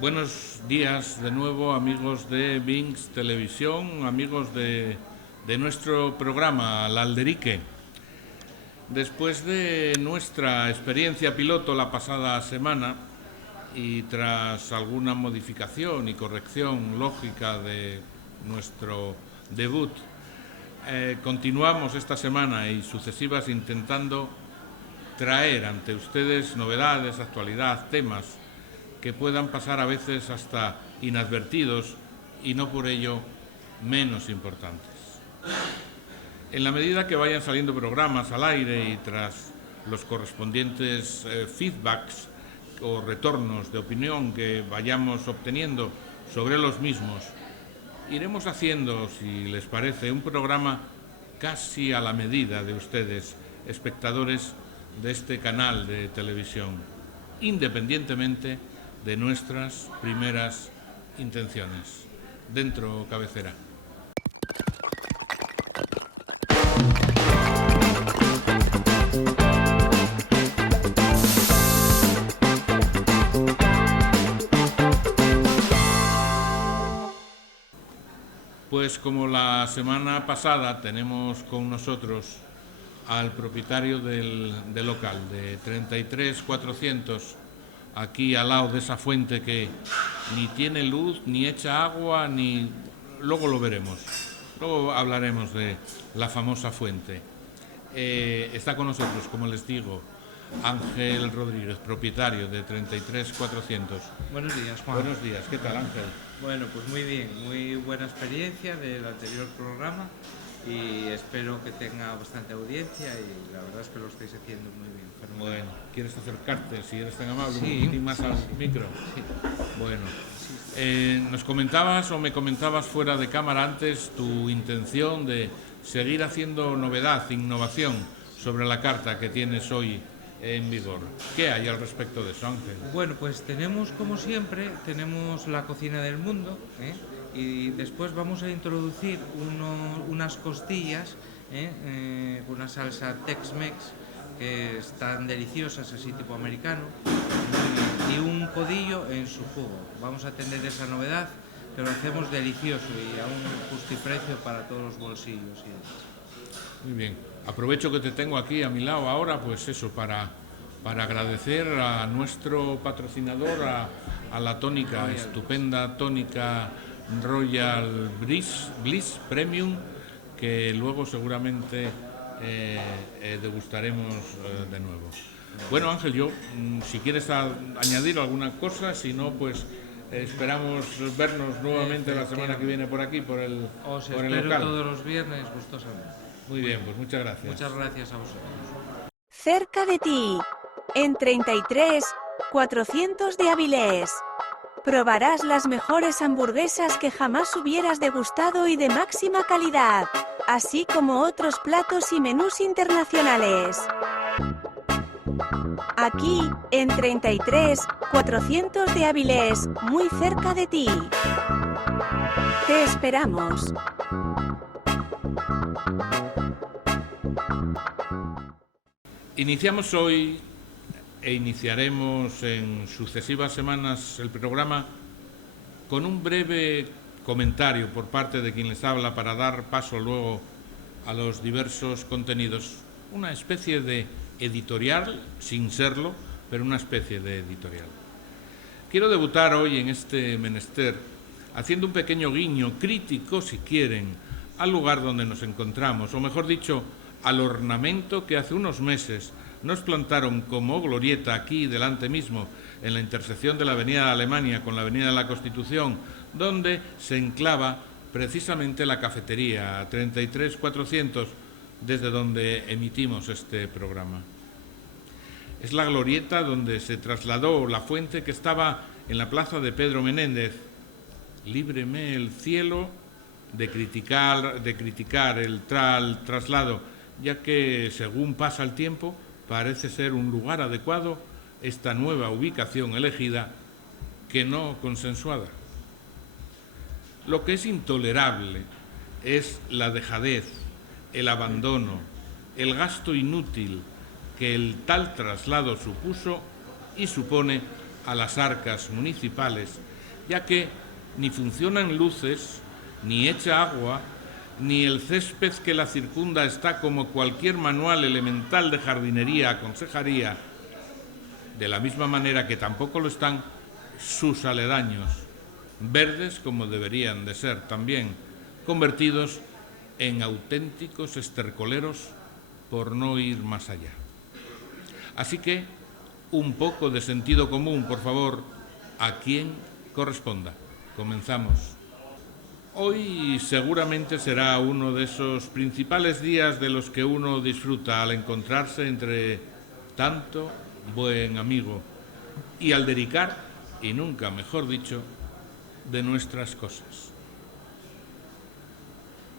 Buenos días de nuevo, amigos de Vinx Televisión, amigos de nuestro programa, La Alderique. Después de nuestra experiencia piloto la pasada semana y tras alguna modificación y corrección lógica de nuestro debut, continuamos esta semana y sucesivas intentando traer ante ustedes novedades, actualidad, temas que puedan pasar a veces hasta inadvertidos y no por ello menos importantes. En la medida que vayan saliendo programas al aire y tras los correspondientes feedbacks o retornos de opinión que vayamos obteniendo sobre los mismos, iremos haciendo, si les parece, un programa casi a la medida de ustedes, espectadores de este canal de televisión, independientemente de nuestras primeras intenciones. Dentro cabecera. Pues como la semana pasada tenemos con nosotros al propietario del local de 33400, aquí al lado de esa fuente que ni tiene luz, ni echa agua, ni... Luego lo veremos. Luego hablaremos de la famosa fuente. Está con nosotros, como les digo, Ángel Rodríguez, propietario de 33400. Buenos días, Juan. Buenos días, ¿qué tal, Ángel? Bueno, pues muy bien, muy buena experiencia del anterior programa y espero que tenga bastante audiencia y la verdad es que lo estáis haciendo muy bien. Bueno, ¿quieres acercarte, si eres tan amable, sí, un poquitín más al micro? Sí. Bueno, nos comentabas o me comentabas fuera de cámara antes tu intención de seguir haciendo novedad, innovación sobre la carta que tienes hoy en vigor. ¿Qué hay al respecto de eso, Ángel? Bueno, pues tenemos, como siempre, tenemos la cocina del mundo, y después vamos a introducir unas costillas, una salsa Tex-Mex que están deliciosas, así tipo americano, y un codillo en su jugo. Vamos a tener esa novedad, que lo hacemos delicioso y a un justiprecio para todos los bolsillos. Muy bien. Aprovecho que te tengo aquí a mi lado ahora, pues eso, para agradecer a nuestro patrocinador, a la tónica, Royal estupenda tónica Royal Bliss Premium, que luego seguramente degustaremos de nuevo. Bueno, Ángel, yo, si quieres añadir alguna cosa, si no, pues esperamos vernos nuevamente la semana que viene por aquí, por el local. Os espero todos los viernes gustosamente. Muy bien, pues muchas gracias. Muchas gracias a vosotros. Cerca de ti, en 33400 de Avilés, probarás las mejores hamburguesas que jamás hubieras degustado y de máxima calidad, así como otros platos y menús internacionales. Aquí, en 33400 de Avilés, muy cerca de ti. Te esperamos. Iniciamos hoy e iniciaremos en sucesivas semanas el programa con un breve comentario por parte de quien les habla para dar paso luego a los diversos contenidos. Una especie de editorial, sin serlo, pero una especie de editorial. Quiero debutar hoy en este menester haciendo un pequeño guiño crítico, si quieren, al lugar donde nos encontramos, o mejor dicho, al ornamento que hace unos meses nos plantaron como glorieta aquí delante mismo, en la intersección de la Avenida de Alemania con la Avenida de la Constitución, donde se enclava precisamente la cafetería 33400, desde donde emitimos este programa. Es la glorieta donde se trasladó la fuente que estaba en la plaza de Pedro Menéndez. Líbreme el cielo de criticar el traslado, ya que, según pasa el tiempo, parece ser un lugar adecuado esta nueva ubicación elegida, que no consensuada. Lo que es intolerable es la dejadez, el abandono, el gasto inútil que el tal traslado supuso y supone a las arcas municipales, ya que ni funcionan luces, ni echa agua, ni el césped que la circunda está como cualquier manual elemental de jardinería aconsejaría, de la misma manera que tampoco lo están sus aledaños, verdes como deberían de ser también, convertidos en auténticos estercoleros por no ir más allá. Así que, un poco de sentido común, por favor, a quien corresponda. Comenzamos. Hoy seguramente será uno de esos principales días de los que uno disfruta al encontrarse entre tanto buen amigo y al dedicar, y nunca mejor dicho, de nuestras cosas.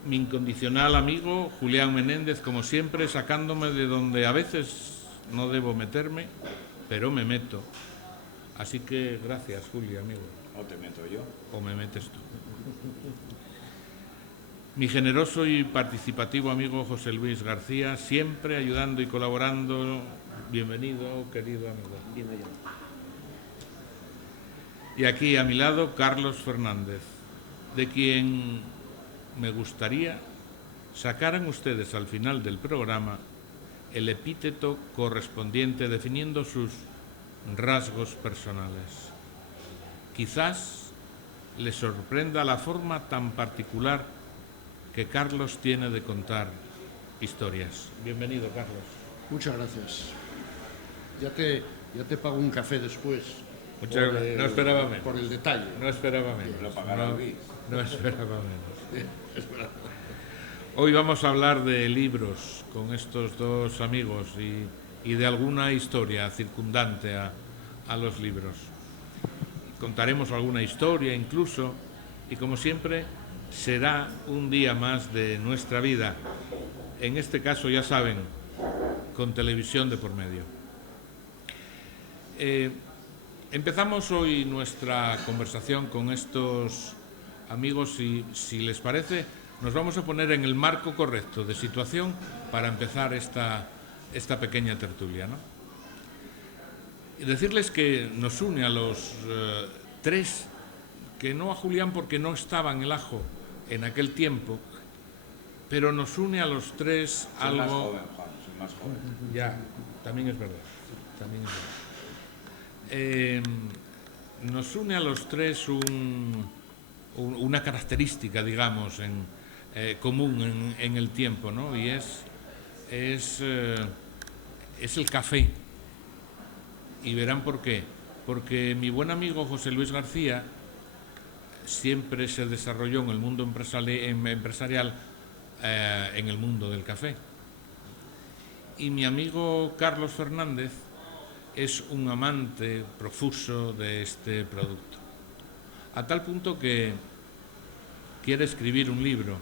Mi incondicional amigo Julián Menéndez, como siempre, sacándome de donde a veces no debo meterme, pero me meto. Así que gracias, Juli, amigo. ¿O te meto yo? O me metes tú. Mi generoso y participativo amigo José Luis García, siempre ayudando y colaborando. Bienvenido, querido amigo. Bienvenido. Y aquí a mi lado, Carlos Fernández, de quien me gustaría sacaran ustedes al final del programa el epíteto correspondiente definiendo sus rasgos personales. Quizás les sorprenda la forma tan particular que Carlos tiene de contar historias. Bienvenido, Carlos. Muchas gracias. Ya te pago un café después. Muchas gracias. No esperaba menos. Por el detalle. No esperaba menos. Lo pagará Luis. No esperaba menos. Hoy vamos a hablar de libros con estos dos amigos y de alguna historia circundante a los libros. Contaremos alguna historia incluso y, como siempre, será un día más de nuestra vida. En este caso, ya saben, con televisión de por medio. Empezamos hoy nuestra conversación con estos amigos y, si les parece, nos vamos a poner en el marco correcto de situación para empezar esta pequeña tertulia, ¿no? Y decirles que nos une a los tres, que no a Julián porque no estaba en el Ajo en aquel tiempo, pero nos une a los tres Soy algo... más joven, Juan, soy más joven. Ya, también es verdad. También es verdad. Nos une a los tres una característica, digamos, común en el tiempo, ¿no? Y es el café. Y verán por qué. Porque mi buen amigo José Luis García siempre se desarrolló en el mundo empresarial, en el mundo del café. Y mi amigo Carlos Fernández es un amante profuso de este producto, a tal punto que quiere escribir un libro.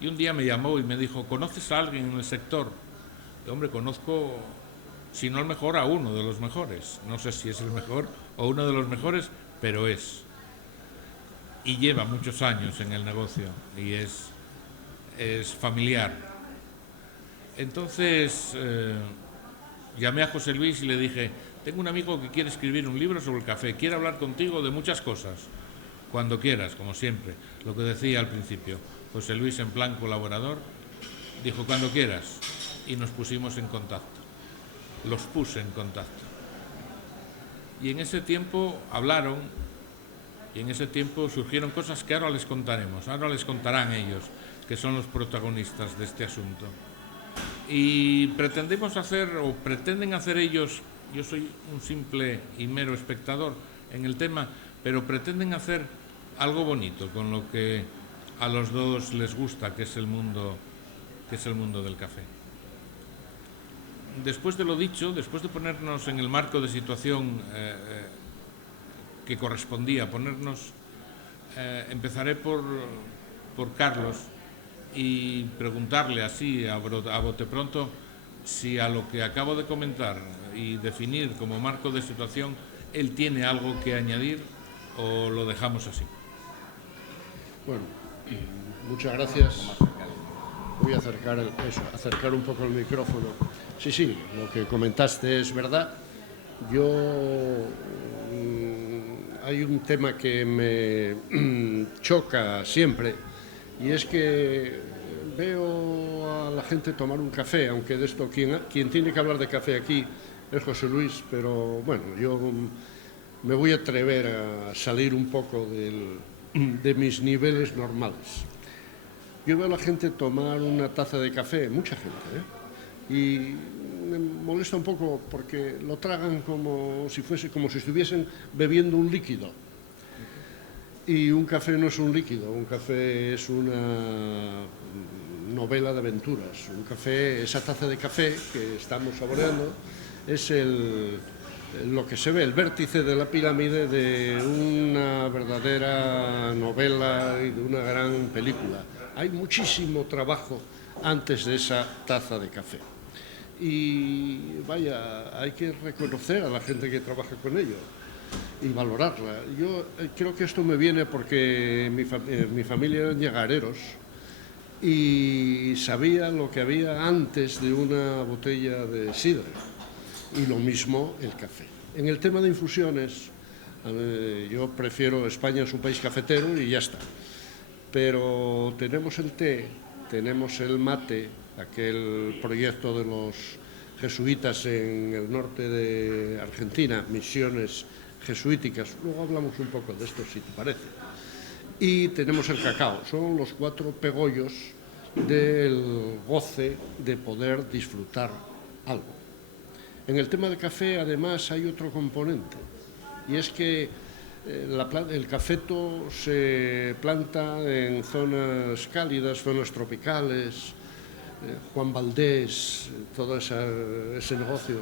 Y un día me llamó y me dijo: ¿conoces a alguien en el sector? Y, hombre, conozco, si no el mejor, a uno de los mejores. No sé si es el mejor o uno de los mejores, pero es. Y lleva muchos años en el negocio y es familiar. Entonces llamé a José Luis y le dije: tengo un amigo que quiere escribir un libro sobre el café, quiere hablar contigo de muchas cosas. Cuando quieras, como siempre, lo que decía al principio. José Luis, en plan colaborador, dijo: cuando quieras. Y nos pusimos en contacto. Los puse en contacto. Y en ese tiempo hablaron, y en ese tiempo surgieron cosas que ahora les contaremos, ahora les contarán ellos, que son los protagonistas de este asunto. Y pretendemos hacer, o pretenden hacer ellos, yo soy un simple y mero espectador en el tema, pero pretenden hacer algo bonito con lo que a los dos les gusta, que es el mundo del café. Después de lo dicho, después de ponernos en el marco de situación que correspondía ponernos, empezaré por Carlos y preguntarle así a bote pronto si a lo que acabo de comentar y definir como marco de situación él tiene algo que añadir o lo dejamos así. Bueno, muchas gracias. Voy a acercar un poco el micrófono. Sí, lo que comentaste es verdad. Yo hay un tema que me choca siempre, y es que veo a la gente tomar un café, aunque de esto quien tiene que hablar de café aquí es José Luis, pero bueno, yo me voy a atrever a salir un poco de mis niveles normales. Yo veo a la gente tomar una taza de café, mucha gente, y me molesta un poco porque lo tragan como si estuviesen bebiendo un líquido. Y un café no es un líquido, un café es una novela de aventuras. Un café, esa taza de café que estamos saboreando, es lo que se ve, el vértice de la pirámide de una verdadera novela y de una gran película. Hay muchísimo trabajo antes de esa taza de café. Y vaya, hay que reconocer a la gente que trabaja con ello y valorarla. Yo creo que esto me viene porque mi familia eran llagareros y sabía lo que había antes de una botella de sidra, y lo mismo el café. En el tema de infusiones, yo prefiero, España es un país cafetero y ya está, pero tenemos el té, tenemos el mate, aquel proyecto de los jesuitas en el norte de Argentina, misiones jesuíticas, luego hablamos un poco de esto si te parece, y tenemos el cacao. Son los 4 pegollos del goce de poder disfrutar algo. En el tema del café, además, hay otro componente, y es que el cafeto se planta en zonas cálidas, zonas tropicales, Juan Valdés, todo ese negocio.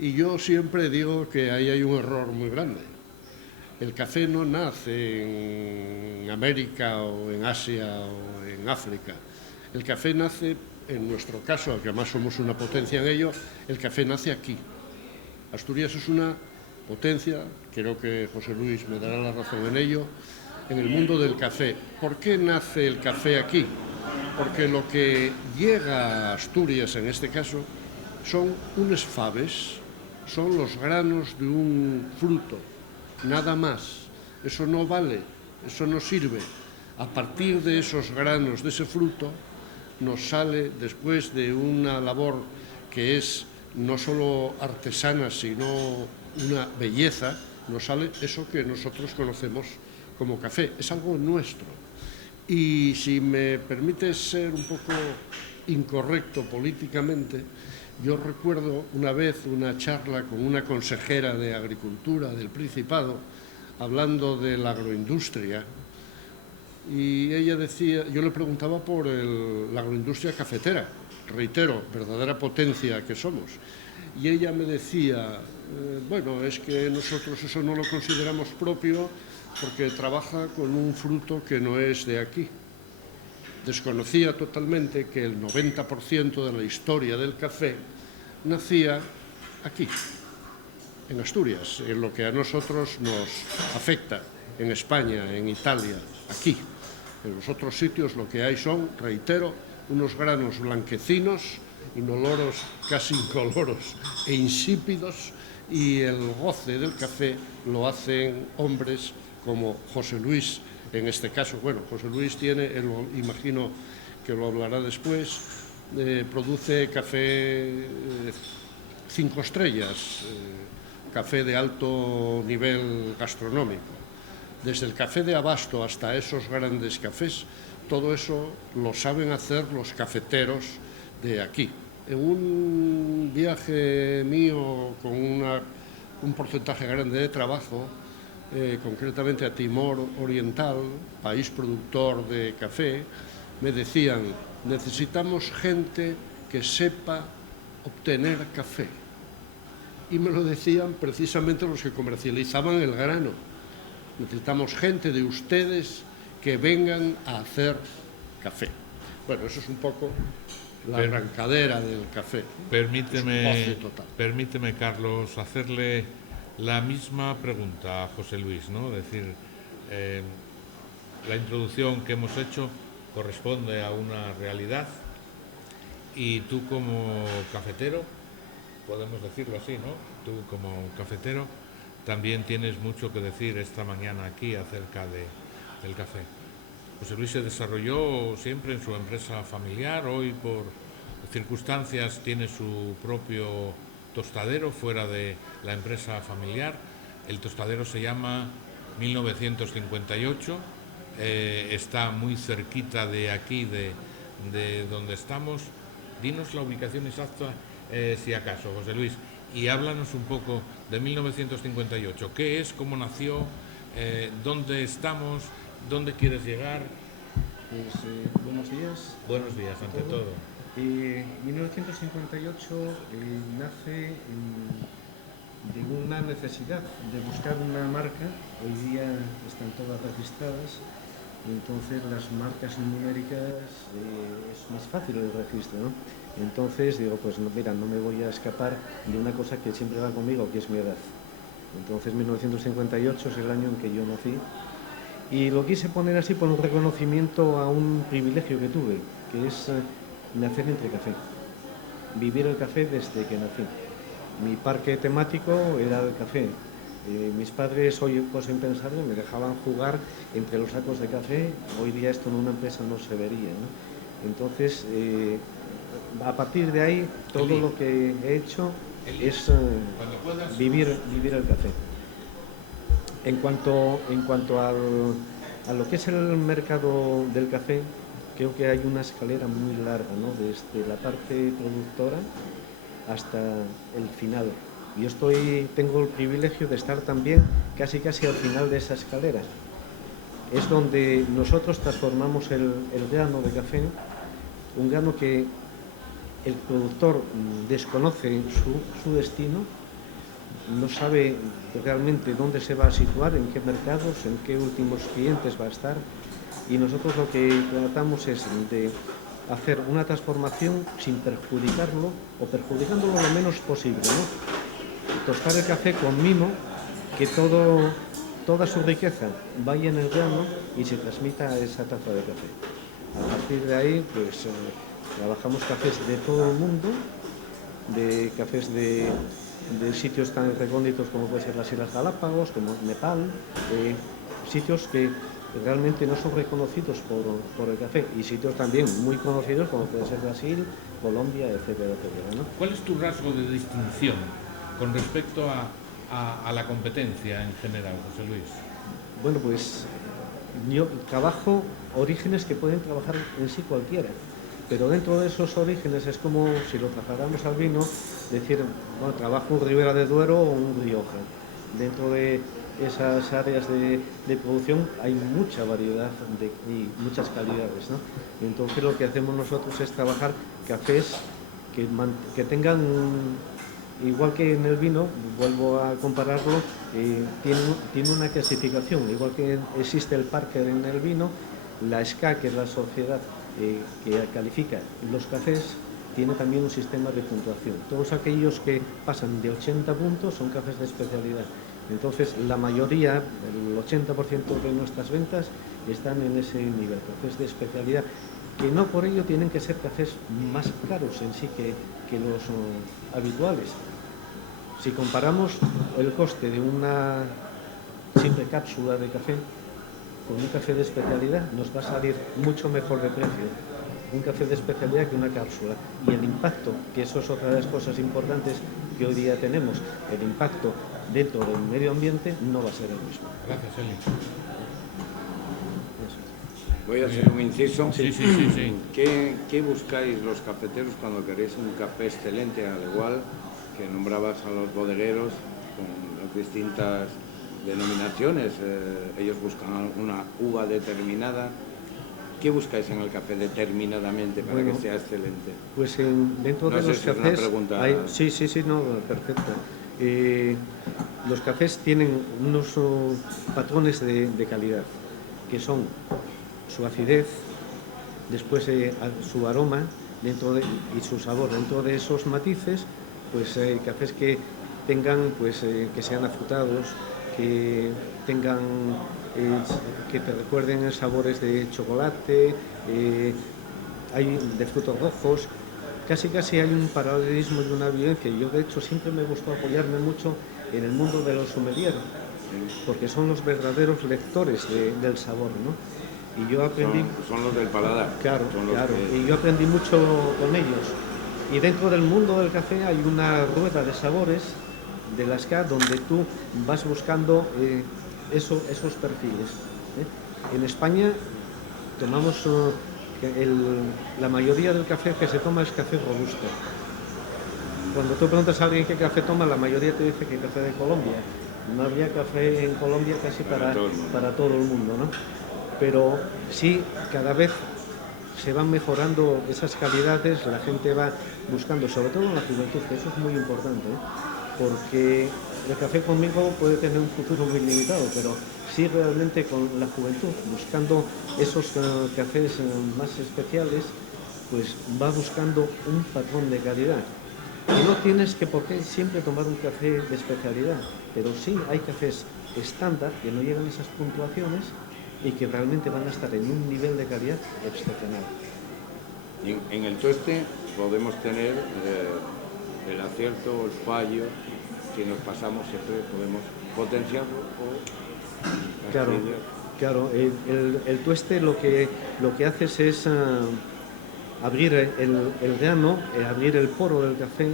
Y yo siempre digo que ahí hay un error muy grande. El café no nace en América o en Asia o en África. El café nace, en nuestro caso, que además somos una potencia en ello, el café nace aquí. Asturias es una potencia, creo que José Luis me dará la razón en ello, en el mundo del café. ¿Por qué nace el café aquí? Porque lo que llega a Asturias, en este caso, son unas faves, son los granos de un fruto, nada más. Eso no vale, eso no sirve. A partir de esos granos, de ese fruto, nos sale, después de una labor que es no solo artesana, sino una belleza, nos sale eso que nosotros conocemos como café. Es algo nuestro. Y si me permites ser un poco incorrecto políticamente, yo recuerdo una vez una charla con una consejera de Agricultura del Principado, hablando de la agroindustria, y ella decía, yo le preguntaba por la agroindustria cafetera, reitero, verdadera potencia que somos, y ella me decía, bueno, es que nosotros eso no lo consideramos propio porque trabaja con un fruto que no es de aquí. Desconocía totalmente que el 90% de la historia del café nacía aquí, en Asturias, en lo que a nosotros nos afecta, en España, en Italia, aquí. En los otros sitios lo que hay son, reitero, unos granos blanquecinos, inoloros, casi incoloros e insípidos, y el goce del café lo hacen hombres como José Luis, en este caso. Bueno, José Luis tiene, imagino que lo hablará después, produce café 5 estrellas, café de alto nivel gastronómico. Desde el café de abasto hasta esos grandes cafés, todo eso lo saben hacer los cafeteros de aquí. En un viaje mío con un porcentaje grande de trabajo, concretamente a Timor Oriental, país productor de café, me decían, necesitamos gente que sepa obtener café. Y me lo decían precisamente los que comercializaban el grano. Necesitamos gente de ustedes que vengan a hacer café. Bueno, eso es un poco la arrancadera del café. Permíteme, Carlos, hacerle la misma pregunta a José Luis, ¿no? Es decir, la introducción que hemos hecho corresponde a una realidad y tú como cafetero, podemos decirlo así, ¿no? Tú como cafetero, también tienes mucho que decir esta mañana aquí acerca del café. José Luis se desarrolló siempre en su empresa familiar, hoy por circunstancias tiene su propio tostadero fuera de la empresa familiar. El tostadero se llama 1958, está muy cerquita de aquí, de donde estamos. Dinos la ubicación exacta, si acaso, José Luis, y háblanos un poco de 1958. ¿Qué es? ¿Cómo nació? ¿Dónde estamos? ¿Dónde quieres llegar? Pues buenos días. Buenos días, ante todo. 1958 nace de una necesidad de buscar una marca. Hoy día están todas registradas, entonces las marcas numéricas es más fácil el registro, ¿no? Entonces digo, pues no, mira, no me voy a escapar de una cosa que siempre va conmigo, que es mi edad. Entonces 1958 es el año en que yo nací y lo quise poner así por un reconocimiento a un privilegio que tuve, que es nacer entre café, vivir el café desde que nací. Mi parque temático era el café. Mis padres, hoy cosa impensable, me dejaban jugar entre los sacos de café. Hoy día esto en una empresa no se vería, ¿no? Entonces, a partir de ahí, todo lo que he hecho es vivir el café. En cuanto a lo que es el mercado del café, creo que hay una escalera muy larga, ¿no? Desde la parte productora hasta el final. Yo tengo el privilegio de estar también casi al final de esa escalera. Es donde nosotros transformamos el grano de café, un grano que el productor desconoce su destino, no sabe realmente dónde se va a situar, en qué mercados, en qué últimos clientes va a estar, y nosotros lo que tratamos es de hacer una transformación sin perjudicarlo o perjudicándolo lo menos posible, ¿no? Tostar el café con mimo, que toda su riqueza vaya en el grano y se transmita a esa taza de café. A partir de ahí, pues trabajamos cafés de todo el mundo, de cafés de sitios tan recónditos como puede ser las Islas Galápagos, como Nepal, sitios que realmente no son reconocidos por el café, y sitios también muy conocidos como puede ser Brasil, Colombia, etcétera, etcétera, ¿no? ¿Cuál es tu rasgo de distinción con respecto a la competencia en general, José Luis? Bueno, pues yo trabajo orígenes que pueden trabajar en sí cualquiera, pero dentro de esos orígenes es como si lo trasladamos al vino, decir, bueno, trabajo un Ribera de Duero o un Rioja. Dentro de esas áreas de producción hay mucha variedad y muchas calidades, ¿no? Entonces lo que hacemos nosotros es trabajar cafés que tengan, igual que en el vino, vuelvo a compararlo, tiene una clasificación, igual que existe el Parker en el vino, la SCA, que es la sociedad que califica los cafés, tiene también un sistema de puntuación. Todos aquellos que pasan de 80 puntos son cafés de especialidad. Entonces, la mayoría, el 80% de nuestras ventas están en ese nivel, cafés de especialidad, que no por ello tienen que ser cafés más caros en sí que los habituales. Si comparamos el coste de una simple cápsula de café con un café de especialidad, nos va a salir mucho mejor de precio un café de especialidad que una cápsula. Y el impacto, que eso es otra de las cosas importantes que hoy día tenemos, el impacto dentro del medio ambiente no va a ser el mismo. Gracias, Eli. Voy a hacer un inciso. Sí. ¿Qué buscáis los cafeteros cuando queréis un café excelente, al igual que nombrabas a los bodegueros con las distintas denominaciones? Ellos buscan una uva determinada. ¿Qué buscáis en el café determinadamente para que sea excelente? Pues dentro de los cafés hay... Sí, no, perfecto. Los cafés tienen unos patrones de calidad, que son su acidez, después su aroma y su sabor. Dentro de esos matices, pues cafés que tengan, pues que sean afrutados, que tengan, que te recuerden sabores de chocolate, hay de frutos rojos. Casi hay un paralelismo y una vivencia. Yo, de hecho, siempre me gustó apoyarme mucho en el mundo de los sommeliers, porque son los verdaderos lectores del sabor, ¿no? Y yo aprendí... Son los del paladar. Claro, Son los claro. que- Y yo aprendí mucho con ellos. Y dentro del mundo del café hay una rueda de sabores de las que donde tú vas buscando esos perfiles. En España tomamos la mayoría del café que se toma es café robusto. Cuando tú preguntas a alguien qué café toma, la mayoría te dice que café de Colombia. No habría café en Colombia casi para todo el mundo, ¿no? Pero sí, cada vez se van mejorando esas calidades, la gente va buscando, sobre todo en la juventud, que eso es muy importante, ¿eh? Porque el café conmigo puede tener un futuro muy limitado, pero sí realmente con la juventud, buscando esos cafés más especiales, pues va buscando un patrón de calidad. Y no tienes que por qué siempre tomar un café de especialidad, pero sí hay cafés estándar que no llegan a esas puntuaciones y que realmente van a estar en un nivel de calidad excepcional. Y en el tueste podemos tener el acierto, el fallo, si nos pasamos siempre podemos potenciarlo o castigar. Claro, el tueste lo que haces es abrir el grano, abrir el poro del café,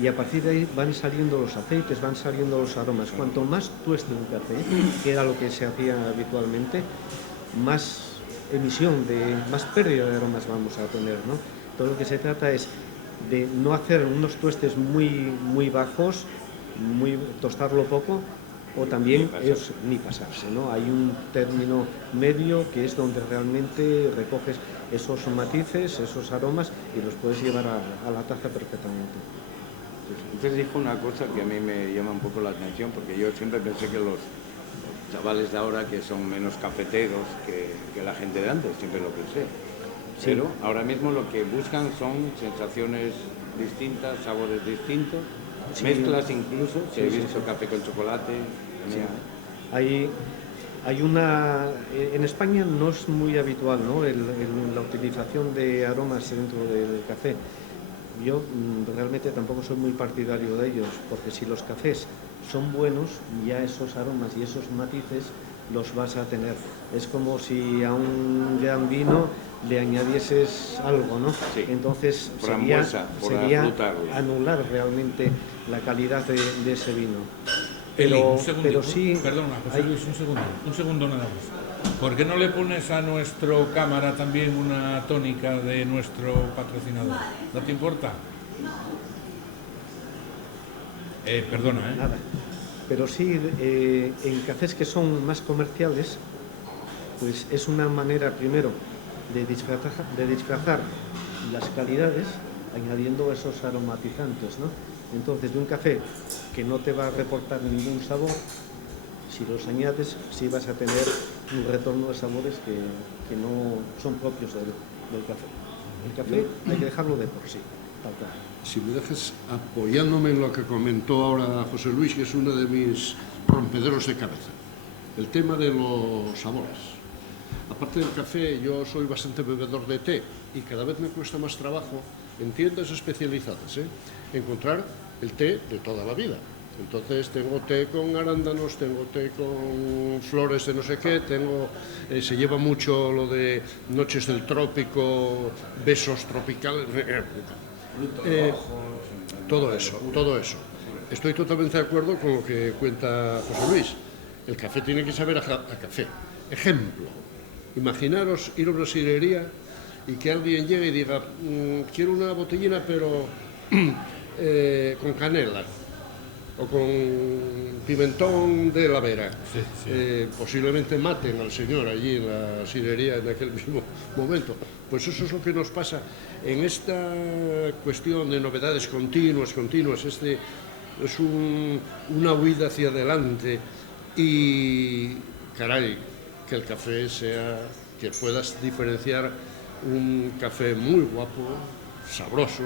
y a partir de ahí van saliendo los aceites, van saliendo los aromas. Cuanto más tueste un café, que era lo que se hacía habitualmente, más emisión, más pérdida de aromas vamos a tener, ¿no? Todo lo que se trata es de no hacer unos tuestes muy bajos, tostarlo poco, o también ni pasarse, ¿no? Hay un término medio que es donde realmente recoges esos matices, esos aromas y los puedes llevar a la taza perfectamente. Usted dijo una cosa que a mí me llama un poco la atención, porque yo siempre pensé que los chavales de ahora que son menos cafeteros que la gente de antes, siempre lo pensé. Sí. Pero ahora mismo lo que buscan son sensaciones distintas, sabores distintos, Sí. mezclas incluso, Sí, que he sí, visto sí. café con chocolate. Sí. Hay una... En España no es muy habitual, ¿no? La utilización de aromas dentro del café. Yo realmente tampoco soy muy partidario de ellos, porque si los cafés son buenos, ya esos aromas y esos matices los vas a tener. Es como si a un gran vino le añadieses algo, ¿no? Sí. Entonces Frambuesa, sería afrutarlo. anular realmente la calidad de ese vino. Eli, un segundo, pero sí, perdona, José Luis, un segundo nada más. ¿Por qué no le pones a nuestro cámara también una tónica de nuestro patrocinador? ¿No te importa? Perdona, ¿eh? nada. Pero sí, en cafés que son más comerciales, pues es una manera primero de disfrazar las calidades añadiendo esos aromatizantes, ¿no? Entonces, de un café que no te va a reportar ningún sabor, si los añades, sí vas a tener un retorno de sabores que no son propios del café. El café hay que dejarlo de por sí, tal cual. Si me dejas apoyándome en lo que comentó ahora José Luis, que es uno de mis rompederos de cabeza, el tema de los sabores. Aparte del café, yo soy bastante bebedor de té y cada vez me cuesta más trabajo en tiendas especializadas encontrar el té de toda la vida. Entonces tengo té con arándanos, tengo té con flores de no sé qué, se lleva mucho lo de noches del trópico, besos tropicales, todo eso. Estoy totalmente de acuerdo con lo que cuenta José Luis. El café tiene que saber a café. Ejemplo, imaginaros ir a una sidrería y que alguien llegue y diga quiero una botellina pero con canela o con pimentón de la Vera. Sí. Posiblemente maten al señor allí en la sidrería en aquel mismo momento. Pues eso es lo que nos pasa en esta cuestión de novedades continuas. Es una huida hacia adelante y, caray, que el café sea, que puedas diferenciar un café muy guapo, sabroso,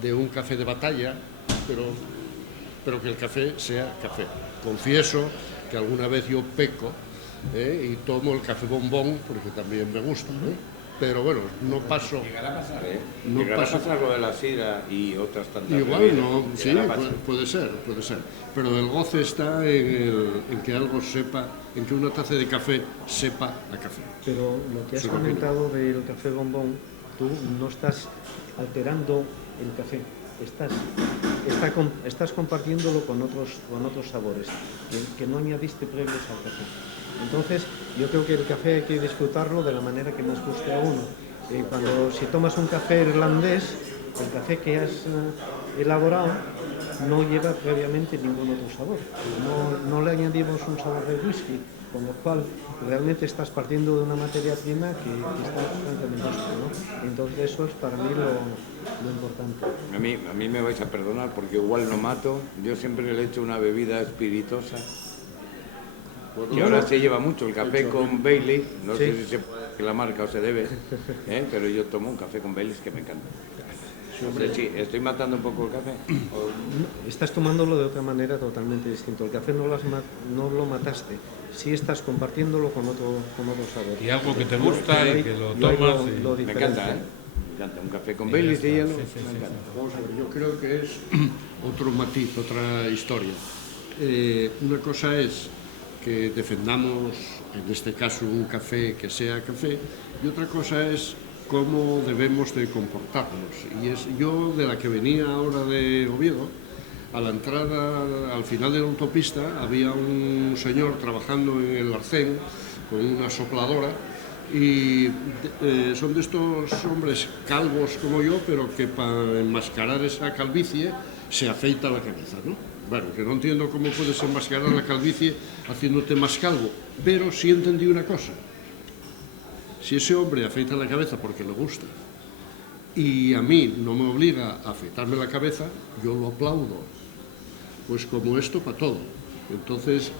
de un café de batalla, pero que el café sea café. Confieso que alguna vez yo peco y tomo el café bombón porque también me gusta, pero bueno, no paso. Llegará a pasar, ¿eh? No Llegará paso. a pasar lo de la sidra y otras tantas Igual bebidas. no, sí, Llegará a pasar. puede ser. Pero el goce está en que algo sepa, en que una taza de café sepa a café. Pero lo que has Sí, lo comentado del café bombón, tú no estás alterando el café, estás compartiéndolo con otros sabores que no añadiste previos al café. Entonces, yo creo que el café hay que disfrutarlo de la manera que más guste a uno. Si tomas un café irlandés, el café que has elaborado no lleva previamente ningún otro sabor. No le añadimos un sabor de whisky, con lo cual realmente estás partiendo de una materia prima que está francamente justa, ¿no? Entonces eso es para mí lo importante. A mí me vais a perdonar porque igual no mato. Yo siempre le he hecho una bebida espirituosa. Y ahora se lleva mucho el café con Baileys. No sé si se puede decir la marca o se debe, pero yo tomo un café con Baileys que me encanta. Hombre, sí, estoy matando un poco el café. Estás tomándolo de otra manera totalmente distinta. El café no lo mataste. Sí estás compartiéndolo con otro sabor. Y algo que te gusta y que lo tomas. Me encanta, ¿eh? Me encanta. Un café con Baileys y hielo. Me encanta. Vamos a ver, yo creo que es otro matiz, otra historia. Una cosa es que defendamos, en este caso, un café que sea café, y otra cosa es cómo debemos de comportarnos. Y yo, de la que venía ahora de Oviedo, a la entrada, al final de la autopista, había un señor trabajando en el arcén con una sopladora, y son de estos hombres calvos como yo, pero que para enmascarar esa calvicie se afeita la cabeza, ¿no? Bueno, que no entiendo cómo puedes enmascarar la calvicie haciéndote más calvo, pero sí entendí una cosa. Si ese hombre afeita la cabeza porque le gusta y a mí no me obliga a afeitarme la cabeza, yo lo aplaudo. Pues como esto para todo. Entonces,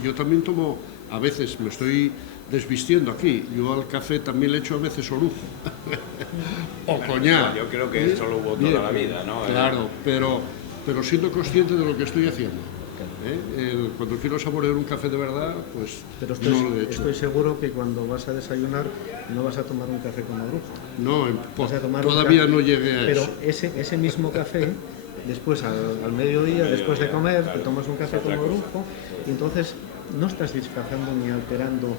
yo también tomo, a veces me estoy desvistiendo aquí, yo al café también le echo a veces orujo o coñac. Yo creo que eso lo hubo toda la vida, ¿no? Claro, pero siendo consciente de lo que estoy haciendo. Cuando quiero saborear un café de verdad, pues pero no lo he hecho. Estoy seguro que cuando vas a desayunar no vas a tomar un café con orujo. No, Vas a tomar todavía no llegué a pero eso. Pero ese mismo café, después al mediodía, después de comer, te tomas un café con orujo y entonces no estás disfrazando ni alterando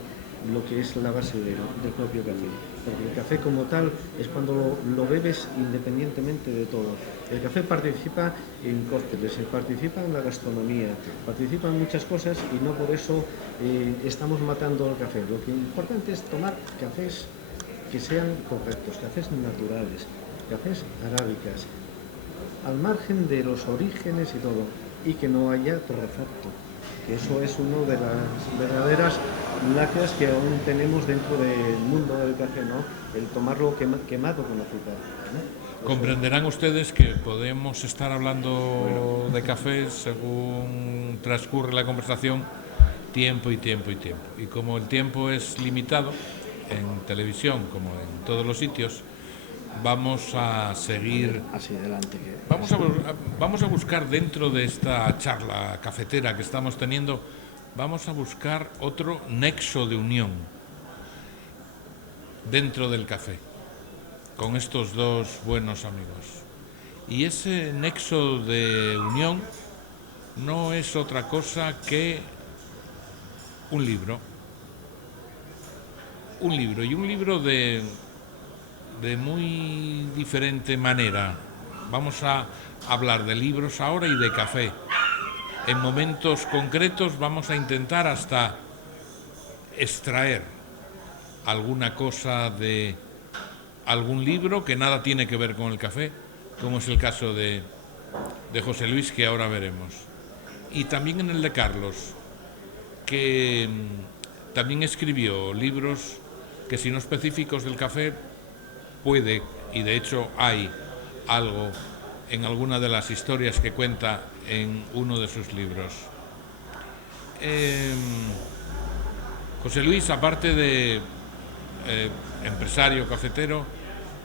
lo que es la base del propio café. Porque el café como tal es cuando lo bebes independientemente de todo. El café participa en cócteles, participa en la gastronomía, participa en muchas cosas y no por eso estamos matando el café. Lo que es importante es tomar cafés que sean correctos, cafés naturales, cafés arábicas, al margen de los orígenes y todo, y que no haya torrefacto. Eso es una de las verdaderas lacras que aún tenemos dentro del mundo del café, ¿no? El tomarlo quemado con azúcar, ¿no? Comprenderán ustedes que podemos estar hablando de café según transcurre la conversación, tiempo y tiempo y tiempo. Y como el tiempo es limitado, en televisión como en todos los sitios, vamos a seguir. Así adelante. Vamos a buscar dentro de esta charla cafetera que estamos teniendo, vamos a buscar otro nexo de unión dentro del café, con estos dos buenos amigos. Y ese nexo de unión no es otra cosa que un libro. Un libro de muy diferente manera. Vamos a hablar de libros ahora y de café. En momentos concretos vamos a intentar hasta extraer alguna cosa de algún libro que nada tiene que ver con el café, como es el caso de José Luis, que ahora veremos. Y también en el de Carlos, que también escribió libros que, si no específicos del café, puede, y de hecho hay algo en alguna de las historias que cuenta en uno de sus libros. José Luis, aparte de empresario cafetero,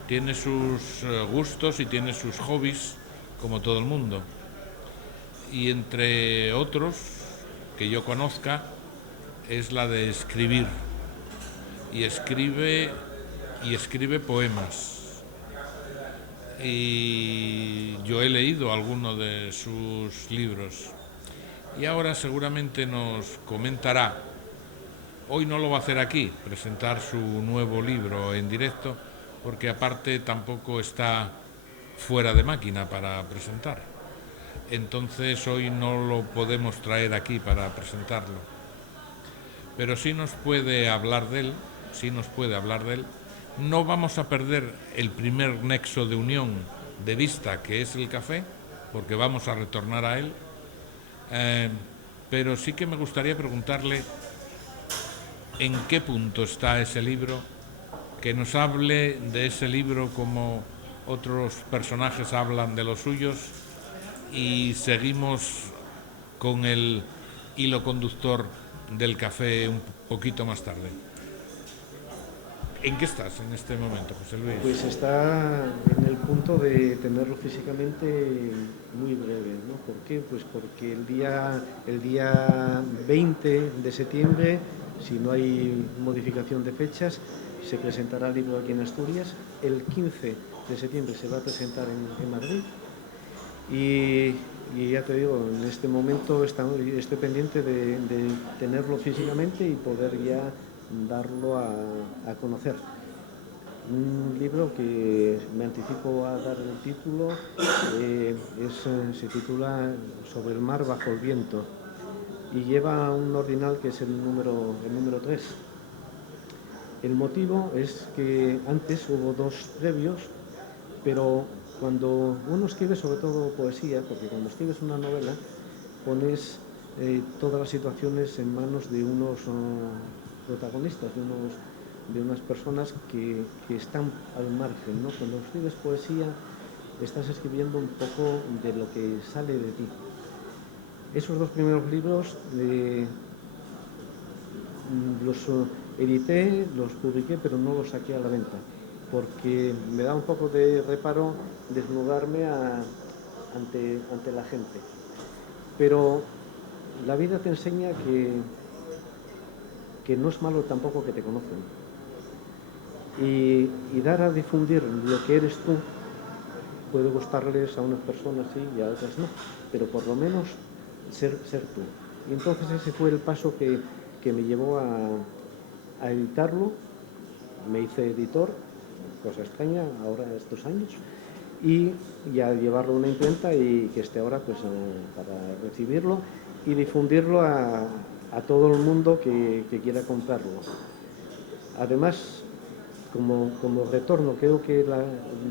tiene sus gustos y tiene sus hobbies, como todo el mundo. Y entre otros, que yo conozca, es la de escribir. Y escribe y escribe poemas. Y yo he leído algunos de sus libros y ahora seguramente nos comentará, hoy no lo va a hacer aquí, presentar su nuevo libro en directo, porque aparte tampoco está fuera de máquina para presentar, entonces hoy no lo podemos traer aquí para presentarlo, pero sí nos puede hablar de él. No vamos a perder el primer nexo de unión de vista, que es el café, porque vamos a retornar a él. Pero sí que me gustaría preguntarle en qué punto está ese libro, que nos hable de ese libro como otros personajes hablan de los suyos, y seguimos con el hilo conductor del café un poquito más tarde. ¿En qué estás en este momento, José Luis? Pues está en el punto de tenerlo físicamente muy breve, ¿no? ¿Por qué? Pues porque el día 20 de septiembre, si no hay modificación de fechas, se presentará el libro aquí en Asturias. El 15 de septiembre se va a presentar en Madrid. Y ya te digo, en este momento estoy pendiente de tenerlo físicamente y poder ya darlo a conocer. Un libro que me anticipo a dar el título, se titula Sobre el mar bajo el viento y lleva un ordinal que es el número 3. El motivo es que antes hubo 2 previos, pero cuando uno escribe, sobre todo poesía, porque cuando escribes una novela pones todas las situaciones en manos de unos protagonistas, de unas personas que están al margen, ¿no? Cuando escribes poesía estás escribiendo un poco de lo que sale de ti. Esos 2 primeros libros los edité, los publiqué, pero no los saqué a la venta, porque me da un poco de reparo desnudarme ante la gente. Pero la vida te enseña que no es malo tampoco que te conozcan. Y dar a difundir lo que eres tú puede gustarles a unas personas sí y a otras no, pero por lo menos ser tú. Y entonces ese fue el paso que me llevó a editarlo. Me hice editor, cosa extraña ahora estos años, y a llevarlo a una imprenta y que esté ahora pues para recibirlo y difundirlo a todo el mundo que quiera comprarlo. Además, como retorno, creo que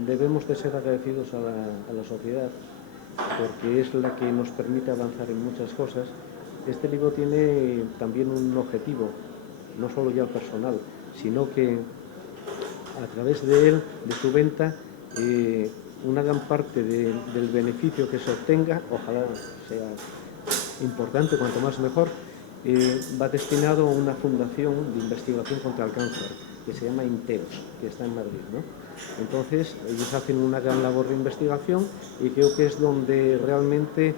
debemos de ser agradecidos a la sociedad, porque es la que nos permite avanzar en muchas cosas. Este libro tiene también un objetivo, no solo ya personal, sino que a través de él, de su venta, una gran parte del beneficio que se obtenga, ojalá sea importante, cuanto más mejor, va destinado a una fundación de investigación contra el cáncer, que se llama Interos, que está en Madrid, ¿no? Entonces, ellos hacen una gran labor de investigación y creo que es donde realmente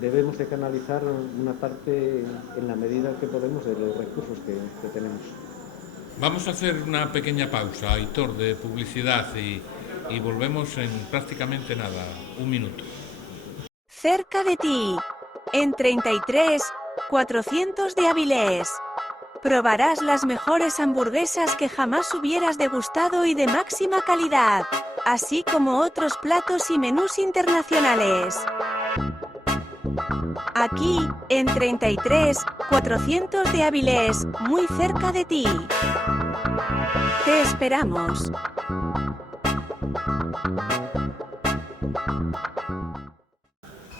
debemos de canalizar una parte en la medida que podemos de los recursos que tenemos. Vamos a hacer una pequeña pausa, Aitor, de publicidad y volvemos en prácticamente nada, 1 minuto. Cerca de ti, en 33 400 de Avilés. Probarás las mejores hamburguesas que jamás hubieras degustado y de máxima calidad, así como otros platos y menús internacionales. Aquí, en 33 400 de Avilés, muy cerca de ti. Te esperamos.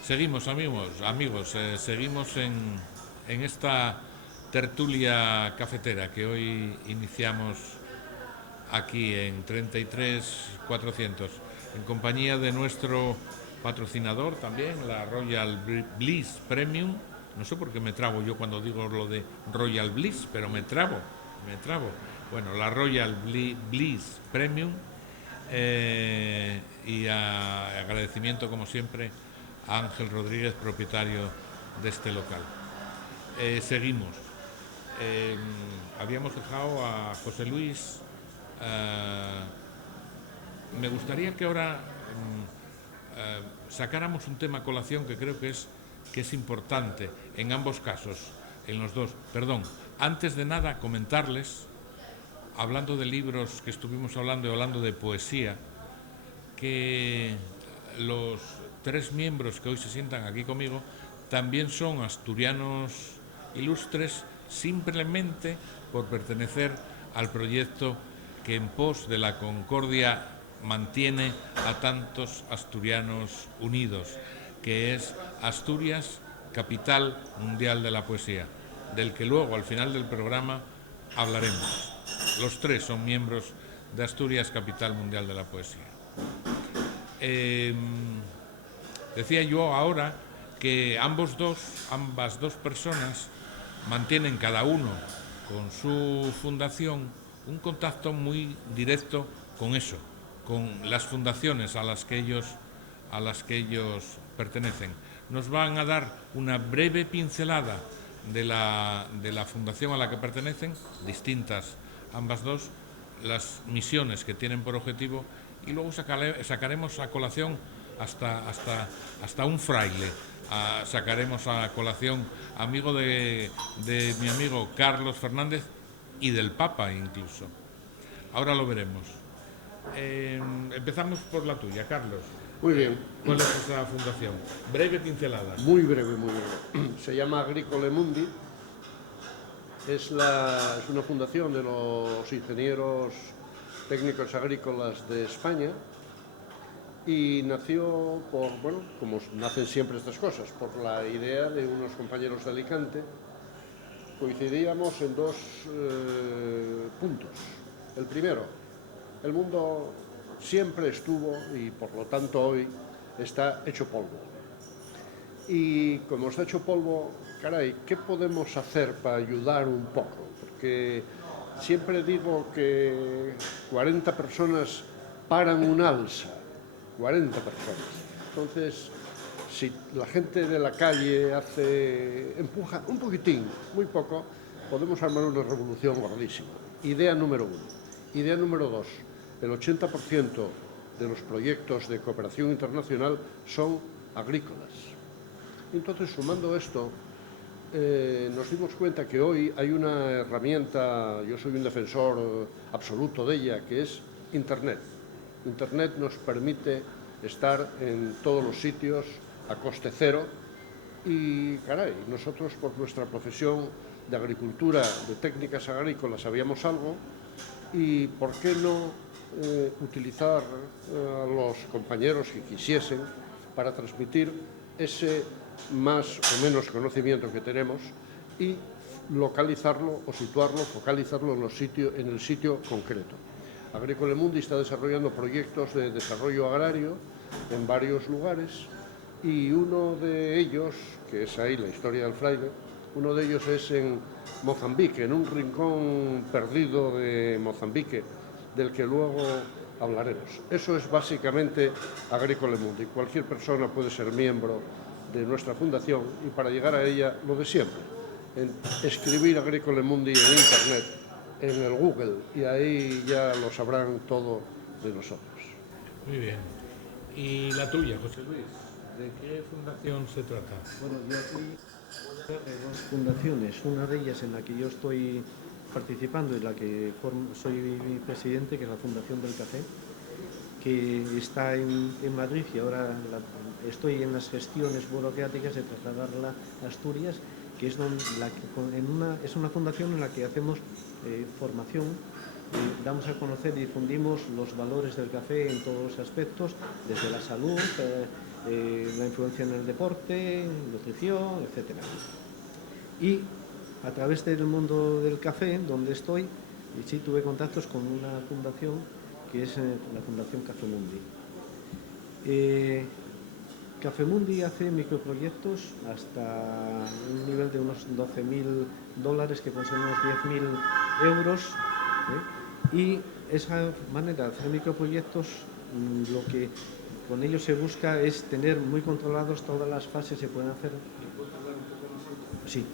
Seguimos, amigos, seguimos en esta tertulia cafetera que hoy iniciamos aquí en 33 400, en compañía de nuestro patrocinador también, la Royal Bliss Premium. No sé por qué me trabo yo cuando digo lo de Royal Bliss, pero me trabo. Bueno, la Royal Bliss Premium, y agradecimiento como siempre a Ángel Rodríguez, propietario de este local. Seguimos. Habíamos dejado a José Luis Me gustaría que ahora sacáramos un tema a colación que creo que es importante en ambos casos, en los dos. Perdón, antes de nada comentarles, hablando de libros que estuvimos hablando y hablando de poesía, que los 3 miembros que hoy se sientan aquí conmigo también son asturianos ilustres, simplemente por pertenecer al proyecto que en pos de la concordia mantiene a tantos asturianos unidos, que es Asturias, capital mundial de la poesía, del que luego al final del programa hablaremos. Los 3 son miembros de Asturias, capital mundial de la poesía. Decía yo ahora que ambas dos personas mantienen cada uno con su fundación un contacto muy directo con eso, con las fundaciones a las que ellos pertenecen. Nos van a dar una breve pincelada de la fundación a la que pertenecen, distintas ambas dos, las misiones que tienen por objetivo, y luego sacaremos a colación hasta un fraile. Sacaremos a colación amigo de mi amigo Carlos Fernández y del Papa incluso. Ahora lo veremos. Empezamos por la tuya, Carlos. Muy bien. ¿Cuál es esa fundación? Breve pincelada. Muy breve, muy breve. Se llama Agricole Mundi. Es una fundación de los ingenieros técnicos agrícolas de España y nació como nacen siempre estas cosas, por la idea de unos compañeros de Alicante. Coincidíamos en 2 puntos. El primero, el mundo siempre estuvo y por lo tanto hoy está hecho polvo. Y como está hecho polvo, caray, ¿qué podemos hacer para ayudar un poco? Porque siempre digo que 40 personas paran un alza, 40 personas. Entonces, si la gente de la calle empuja un poquitín, muy poco, podemos armar una revolución gordísima. Idea número 1. Idea número 2. El 80% de los proyectos de cooperación internacional son agrícolas. Entonces, sumando esto, nos dimos cuenta que hoy hay una herramienta, yo soy un defensor absoluto de ella, que es Internet. Internet nos permite estar en todos los sitios a coste cero y, caray, nosotros por nuestra profesión de agricultura, de técnicas agrícolas, sabíamos algo y ¿por qué no utilizar a los compañeros que quisiesen para transmitir ese más o menos conocimiento que tenemos y localizarlo o situarlo, focalizarlo en el sitio concreto? Agricole Mundi está desarrollando proyectos de desarrollo agrario en varios lugares y uno de ellos, que es ahí la historia del fraile, uno de ellos es en Mozambique, en un rincón perdido de Mozambique, del que luego hablaremos. Eso es básicamente Agricole Mundi. Cualquier persona puede ser miembro de nuestra fundación y para llegar a ella lo de siempre, escribir Agricole Mundi en Internet, en el Google, y ahí ya lo sabrán todo de nosotros. Muy bien. ¿Y la tuya, José Luis? ¿De qué fundación se trata? Bueno, yo aquí voy a hablar de 2 fundaciones. Una de ellas en la que yo estoy participando y la que soy presidente, que es la Fundación del Café, que está en Madrid y ahora estoy en las gestiones burocráticas de trasladarla a Asturias, que es es una fundación en la que hacemos formación, damos a conocer y difundimos los valores del café en todos los aspectos, desde la salud, la influencia en el deporte, nutrición, etc. Y a través del mundo del café, donde estoy, sí tuve contactos con una fundación que es la Fundación Café Mundi. Café Mundi hace microproyectos hasta un nivel de unos $12.000, que pueden ser unos 10.000 euros. Y esa manera de hacer microproyectos, lo que con ellos se busca es tener muy controlados todas las fases que se pueden hacer. Sí.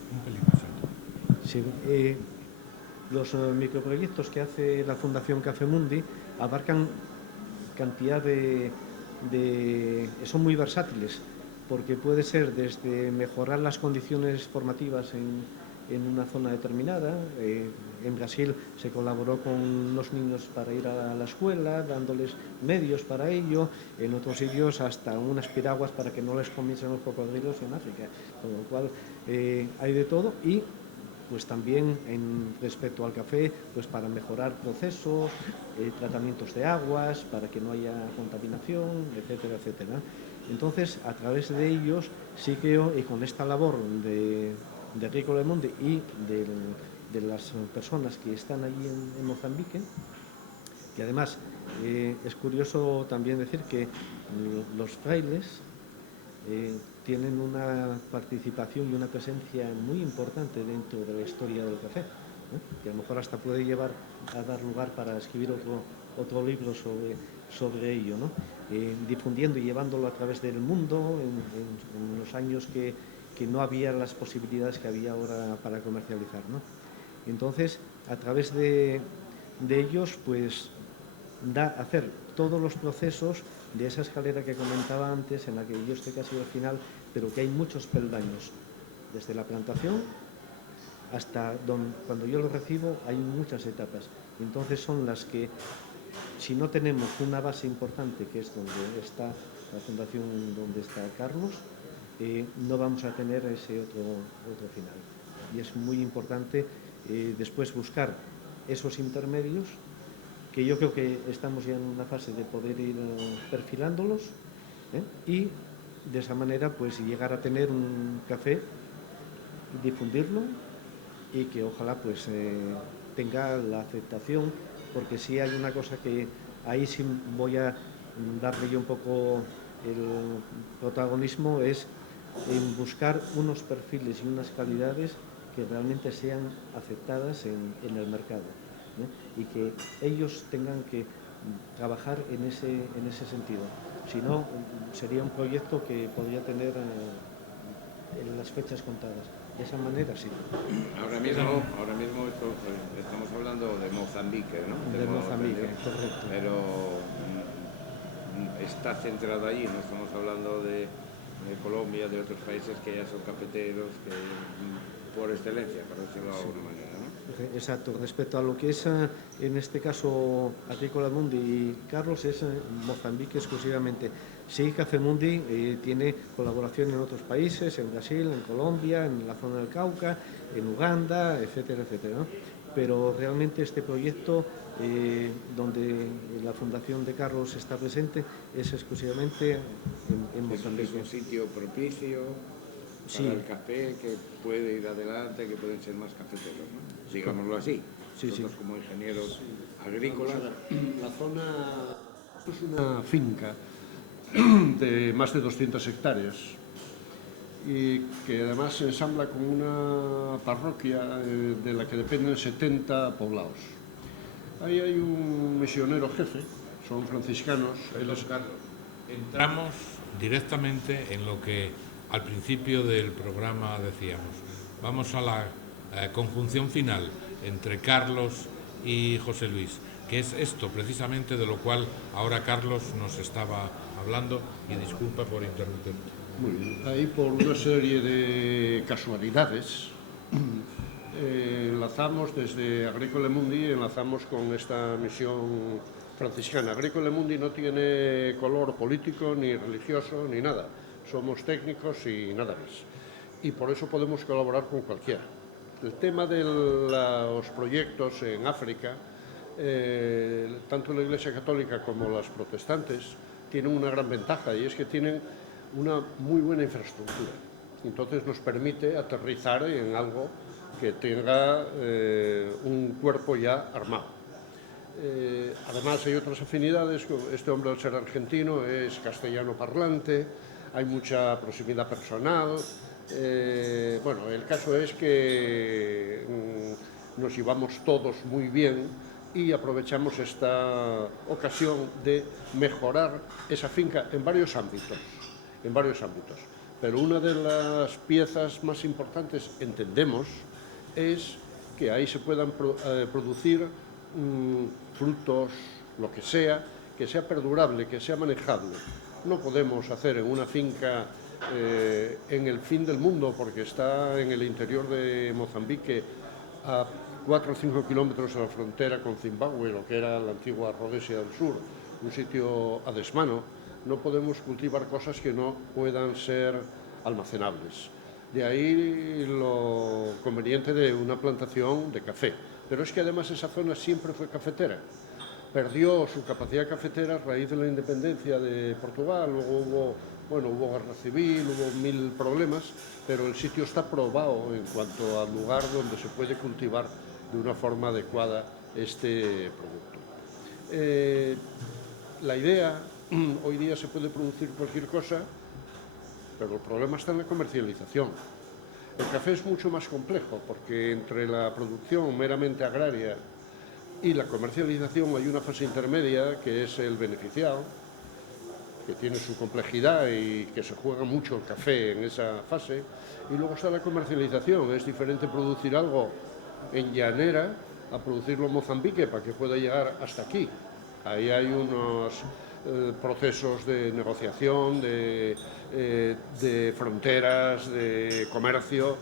Sí, los microproyectos que hace la Fundación Café Mundi abarcan cantidad son muy versátiles, porque puede ser desde mejorar las condiciones formativas en una zona determinada. En Brasil se colaboró con los niños para ir a la escuela, dándoles medios para ello. En otros sitios hasta unas piraguas para que no les comiesen los cocodrilos en África. Con lo cual hay de todo, y pues también respecto al café, pues para mejorar procesos, tratamientos de aguas, para que no haya contaminación, etcétera, etcétera. Entonces, a través de ellos sí creo, y con esta labor de Agrícola Mundi y de las personas que están allí en Mozambique, que además es curioso también decir que los frailes tienen una participación y una presencia muy importante dentro de la historia del café, que a lo mejor hasta puede llevar a dar lugar para escribir otro libro sobre ello, ¿no? Difundiendo y llevándolo a través del mundo en los años que no había las posibilidades que había ahora para comercializar, ¿no? Entonces, a través de ellos, pues da hacer todos los procesos de esa escalera que comentaba antes, en la que yo estoy casi al final, pero que hay muchos peldaños, desde la plantación hasta cuando yo lo recibo, hay muchas etapas. Entonces son las que, si no tenemos una base importante, que es donde está la fundación, donde está Carlos, no vamos a tener ese otro final. Y es muy importante después buscar esos intermedios, que yo creo que estamos ya en una fase de poder ir perfilándolos, y de esa manera pues llegar a tener un café, difundirlo, y que ojalá pues tenga la aceptación, porque sí hay una cosa que ahí sí voy a darle yo un poco el protagonismo, es en buscar unos perfiles y unas calidades que realmente sean aceptadas en el mercado, y que ellos tengan que trabajar en ese sentido. Si no, sería un proyecto que podría tener en las fechas contadas. De esa manera, sí. Ahora mismo estamos hablando de Mozambique, ¿no? De Mozambique, correcto. Pero está centrado allí, no estamos hablando de Colombia, de otros países que ya son cafeteros, que por excelencia, por decirlo de alguna manera, ¿no? Exacto. Respecto a lo que es, en este caso, Agrícola Mundi y Carlos, es Mozambique exclusivamente. Sí, Café Mundi tiene colaboración en otros países, en Brasil, en Colombia, en la zona del Cauca, en Uganda, etcétera, etcétera, ¿no? Pero realmente este proyecto, donde la fundación de Carlos está presente, es exclusivamente en Mozambique. Es un sitio propicio para el café, que puede ir adelante, que pueden ser más cafeteros, ¿no? Digámoslo así. Nosotros como ingenieros agrícolas. La zona, esto es una finca de más de 200 hectáreas y que además se ensambla con una parroquia de la que dependen 70 poblados. Ahí hay un misionero jefe, son franciscanos. Carlos, entramos directamente en lo que al principio del programa decíamos. Vamos a la conjunción final entre Carlos y José Luis, que es esto precisamente de lo cual ahora Carlos nos estaba hablando, y disculpa por interrumpir. Muy bien. Ahí, por una serie de casualidades, enlazamos desde Agrícola Mundi, enlazamos con esta misión franciscana. Agrícola Mundi no tiene color político, ni religioso, ni nada. Somos técnicos y nada más. Y por eso podemos colaborar con cualquiera. El tema de los proyectos en África, tanto la Iglesia Católica como las protestantes, tienen una gran ventaja, y es que tienen una muy buena infraestructura. Entonces nos permite aterrizar en algo que tenga un cuerpo ya armado. Además hay otras afinidades. Este hombre, al ser argentino, es castellano parlante, hay mucha proximidad personal. Bueno, el caso es que nos llevamos todos muy bien y aprovechamos esta ocasión de mejorar esa finca en varios ámbitos. Pero una de las piezas más importantes, entendemos, es que ahí se puedan producir frutos, lo que sea perdurable, que sea manejable. No podemos hacer en una finca en el fin del mundo, porque está en el interior de Mozambique, a 4 o 5 kilómetros de la frontera con Zimbabue, lo que era la antigua Rodesia del Sur, un sitio a desmano. No podemos cultivar cosas que no puedan ser almacenables. De ahí lo conveniente de una plantación de café. Pero es que además esa zona siempre fue cafetera. Perdió su capacidad cafetera a raíz de la independencia de Portugal, luego hubo guerra civil, hubo 1000 problemas, pero el sitio está probado en cuanto al lugar donde se puede cultivar de una forma adecuada este producto. La idea, hoy día se puede producir cualquier cosa, pero el problema está en la comercialización. El café es mucho más complejo, porque entre la producción meramente agraria y la comercialización hay una fase intermedia, que es el beneficiado, que tiene su complejidad y que se juega mucho el café en esa fase, y luego está la comercialización. Es diferente producir algo en llanera a producirlo en Mozambique para que pueda llegar hasta aquí. Ahí hay unos procesos de negociación, de fronteras, de comercio.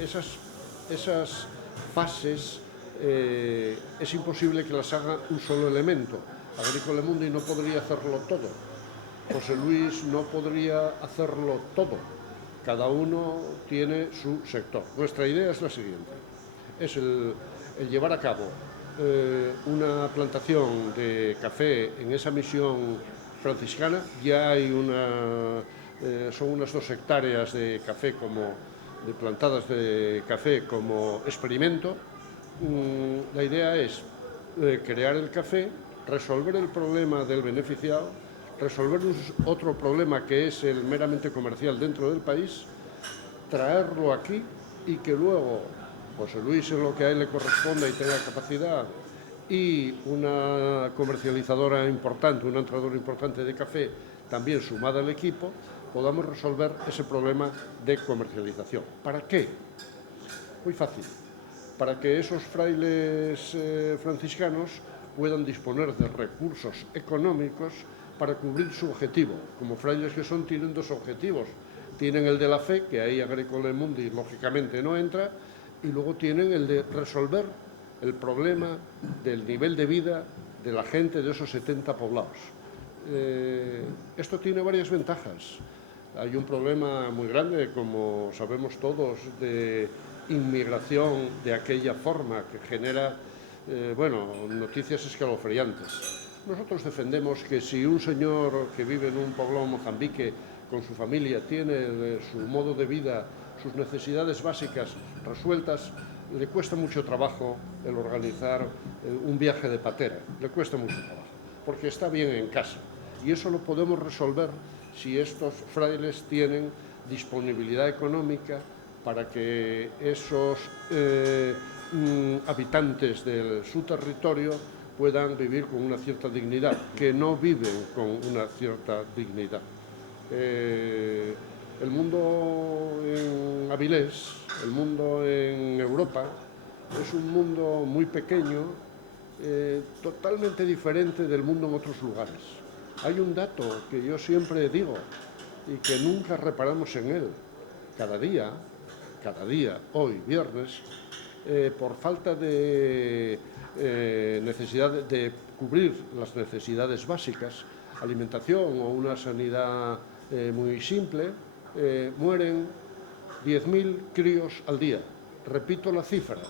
Esas fases es imposible que las haga un solo elemento. Agrícola Mundi no podría hacerlo todo. José Luis no podría hacerlo todo. Cada uno tiene su sector. Nuestra idea es la siguiente. Es el llevar a cabo una plantación de café en esa misión franciscana. Ya hay son unas 2 hectáreas de café plantadas de café como experimento. La idea es crear el café, resolver el problema del beneficiado, resolver otro problema que es el meramente comercial dentro del país, traerlo aquí y que luego José Luis, en lo que a él le corresponda y tenga capacidad, y una comercializadora importante, un entrador importante de café, también sumada al equipo, podamos resolver ese problema de comercialización. ¿Para qué? Muy fácil. Para que esos frailes franciscanos puedan disponer de recursos económicos para cubrir su objetivo. Como frailes que son, tienen 2 objetivos. Tienen el de la fe, que ahí Agrícola Mundi lógicamente no entra, y luego tienen el de resolver el problema del nivel de vida de la gente de esos 70 poblados. Esto tiene varias ventajas. Hay un problema muy grande, como sabemos todos, de inmigración de aquella forma que genera noticias escalofriantes. Nosotros defendemos que si un señor que vive en un poblado Mozambique con su familia tiene su modo de vida, sus necesidades básicas resueltas, le cuesta mucho trabajo el organizar un viaje de patera, le cuesta mucho trabajo, porque está bien en casa. Y eso lo podemos resolver si estos frailes tienen disponibilidad económica para que esos habitantes de su territorio puedan vivir con una cierta dignidad, que no viven con una cierta dignidad. El mundo en Avilés, el mundo en Europa, es un mundo muy pequeño, totalmente diferente del mundo en otros lugares. Hay un dato que yo siempre digo y que nunca reparamos en él. Cada día, hoy viernes, por falta de necesidad de cubrir las necesidades básicas, alimentación o una sanidad muy simple, mueren 10.000 críos al día. Repito la cifra,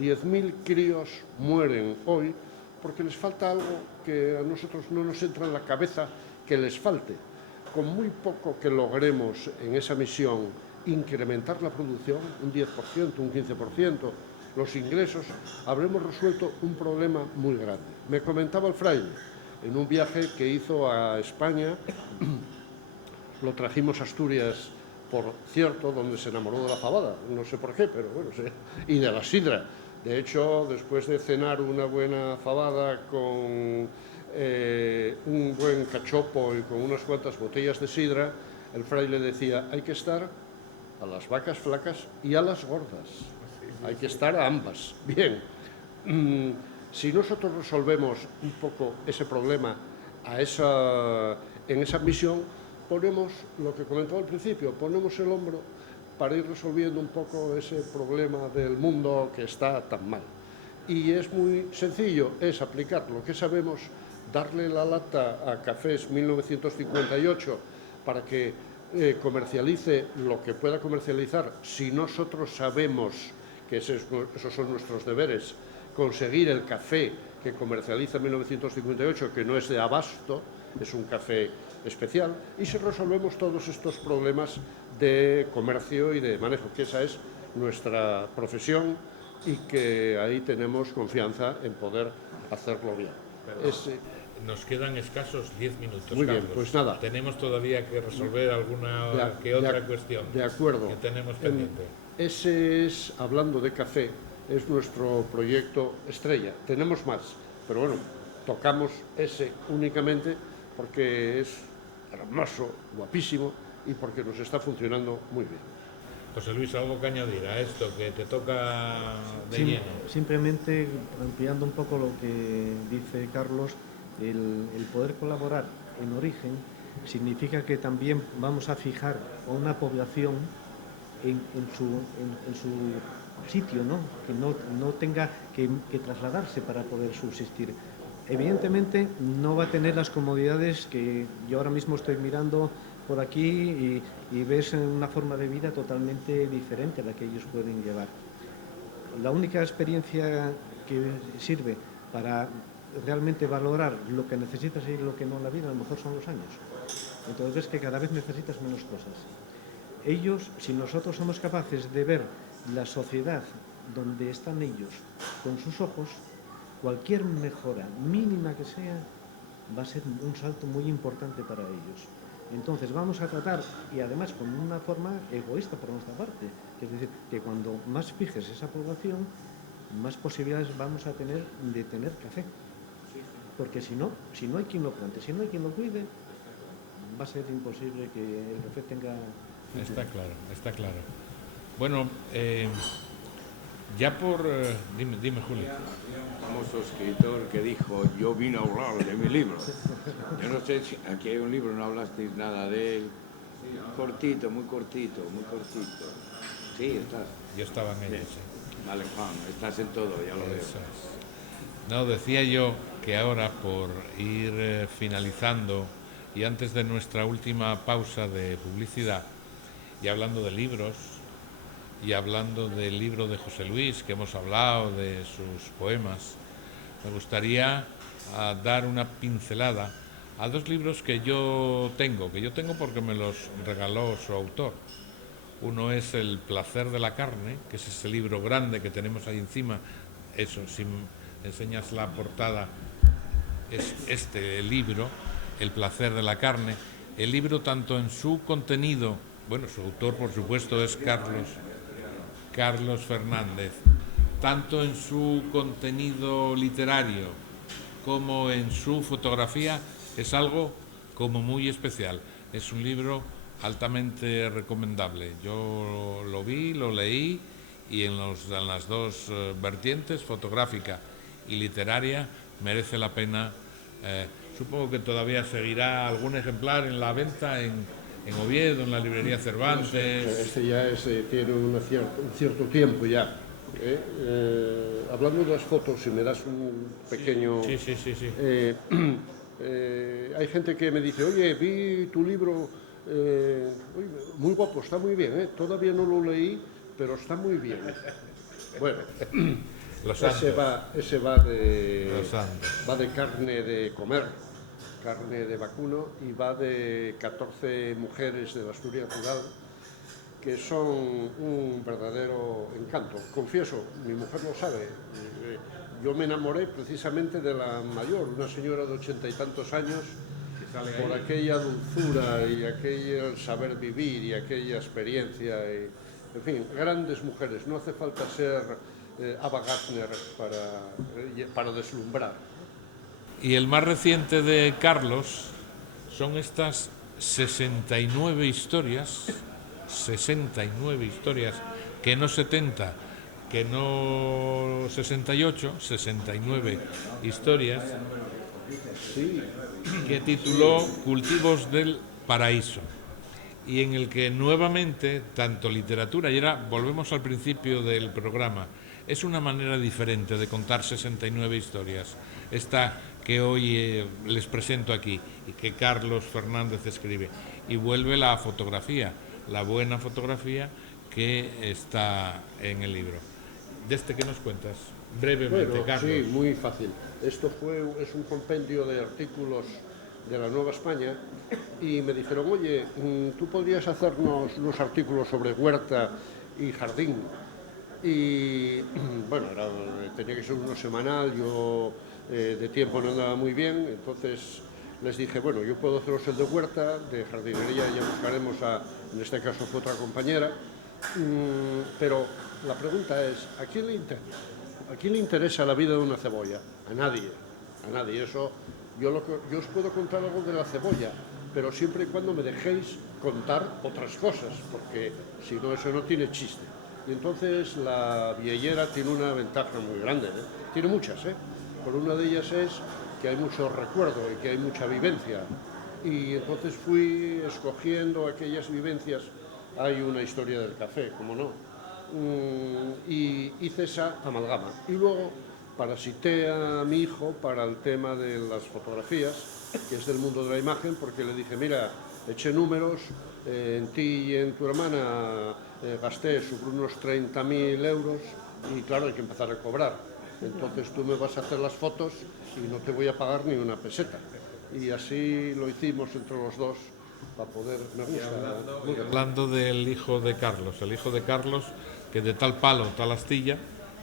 10.000 críos mueren hoy porque les falta algo que a nosotros no nos entra en la cabeza que les falte. Con muy poco que logremos en esa misión incrementar la producción, un 10%, un 15%, los ingresos, habremos resuelto un problema muy grande. Me comentaba el fraile, en un viaje que hizo a España, lo trajimos a Asturias, por cierto, donde se enamoró de la fabada, no sé por qué, pero bueno, y de la sidra. De hecho, después de cenar una buena fabada con un buen cachopo y con unas cuantas botellas de sidra, el fraile decía, hay que estar a las vacas flacas y a las gordas. hay que estar a ambas. Bien, si nosotros resolvemos un poco ese problema en esa misión, ponemos lo que comentaba al principio, ponemos el hombro para ir resolviendo un poco ese problema del mundo que está tan mal. Y es muy sencillo, es aplicar lo que sabemos, darle la lata a Cafés 1958 para que comercialice lo que pueda comercializar. Si nosotros sabemos que esos son nuestros deberes, conseguir el café que comercializa 1958, que no es de abasto, es un café especial, y si resolvemos todos estos problemas de comercio y de manejo, que esa es nuestra profesión y que ahí tenemos confianza en poder hacerlo bien. Nos quedan escasos 10 minutos, Muy bien, Carlos. pues nada. Tenemos todavía que resolver alguna que otra cuestión. De acuerdo. Que tenemos pendiente. Ese es, hablando de café, es nuestro proyecto estrella. Tenemos más, pero bueno, tocamos ese únicamente porque es hermoso, guapísimo y porque nos está funcionando muy bien. José Luis, ¿algo que añadir a esto que te toca de lleno? Simplemente ampliando un poco lo que dice Carlos, el poder colaborar en origen significa que también vamos a fijar a una población en su sitio, ¿no? Que no tenga que trasladarse para poder subsistir. Evidentemente no va a tener las comodidades que yo ahora mismo estoy mirando por aquí y ves una forma de vida totalmente diferente a la que ellos pueden llevar. La única experiencia que sirve para realmente valorar lo que necesitas y lo que no en la vida, a lo mejor son los años. Entonces ves que cada vez necesitas menos cosas. Ellos, si nosotros somos capaces de ver la sociedad donde están ellos con sus ojos, cualquier mejora mínima que sea va a ser un salto muy importante para ellos. Entonces vamos a tratar, y además con una forma egoísta por nuestra parte, es decir, que cuando más fijes esa población, más posibilidades vamos a tener de tener café. Porque si no hay quien lo plante, si no hay quien lo cuide, va a ser imposible que el café tenga... Está claro, está claro. Bueno, ya por... dime, Julio. Famoso escritor que dijo, yo vine a hablar de mi libro. Yo no sé si aquí hay un libro, no hablasteis nada de él. Cortito, muy cortito, muy cortito. Sí, estás. Yo estaba en ello, sí. Vale, Juan, estás en todo, ya lo veo. Eso es. No, decía yo que ahora, por ir finalizando y antes de nuestra última pausa de publicidad, y hablando de libros, y hablando del libro de José Luis, que hemos hablado de sus poemas, me gustaría dar una pincelada a dos libros que yo tengo porque me los regaló su autor. Uno es El placer de la carne, que es ese libro grande que tenemos ahí encima. Eso, si enseñas la portada, es este libro, El placer de la carne. El libro, tanto en su contenido, bueno, su autor por supuesto es Carlos Fernández, tanto en su contenido literario como en su fotografía, es algo como muy especial. Es un libro altamente recomendable. Yo lo vi, lo leí, y en las dos vertientes, fotográfica y literaria, merece la pena. Supongo que todavía seguirá algún ejemplar en la venta en Oviedo, en la librería Cervantes. Este ya tiene un cierto tiempo ya. Hablando de las fotos, si me das un pequeño... Sí. Hay gente que me dice, oye, vi tu libro, muy guapo, está muy bien, todavía no lo leí, pero está muy bien. Bueno, ese va de carne de comer, carne de vacuno, y va de 14 mujeres de la Asturias rural que son un verdadero encanto. Confieso, mi mujer lo sabe, yo me enamoré precisamente de la mayor, una señora de 80 y tantos años, por aquella dulzura y aquel saber vivir y aquella experiencia, y, en fin, grandes mujeres. No hace falta ser Ava Gardner para deslumbrar. Y el más reciente de Carlos son estas 69 historias, que no 70, que no 68, 69 historias, Sí, que tituló Cultivos del Paraíso, y en el que nuevamente tanto literatura, y ahora volvemos al principio del programa, es una manera diferente de contar 69 historias, esta que hoy les presento aquí y que Carlos Fernández escribe, y vuelve la fotografía, la buena fotografía que está en el libro. ¿De este qué nos cuentas? Brevemente, bueno, Carlos. sí, muy fácil. Esto es un compendio de artículos de la Nueva España y me dijeron, oye, tú podrías hacernos unos artículos sobre huerta y jardín. Y bueno, tenía que ser uno semanal, yo de tiempo no andaba muy bien, entonces les dije, bueno, yo puedo haceros el de huerta, de jardinería ya buscaremos en este caso fue otra compañera, pero la pregunta es, ¿a quién le interesa? ¿A quién le interesa la vida de una cebolla? A nadie, a nadie. Eso, yo os puedo contar algo de la cebolla, pero siempre y cuando me dejéis contar otras cosas, porque si no, eso no tiene chiste. Y entonces la viellera tiene una ventaja muy grande, ¿eh? Tiene muchas, ¿eh? Por una de ellas es que hay mucho recuerdo y que hay mucha vivencia. Y entonces fui escogiendo aquellas vivencias. Hay una historia del café, como no, y hice esa amalgama. Y luego parasité a mi hijo para el tema de las fotografías, que es del mundo de la imagen, porque le dije, mira, eché números, en ti y en tu hermana gasté sobre unos 30.000 euros y claro, hay que empezar a cobrar. Entonces tú me vas a hacer las fotos y no te voy a pagar ni una peseta. Y así lo hicimos entre los dos para poder... Me gusta. Hablando del hijo de Carlos, el hijo de Carlos, que de tal palo, tal astilla,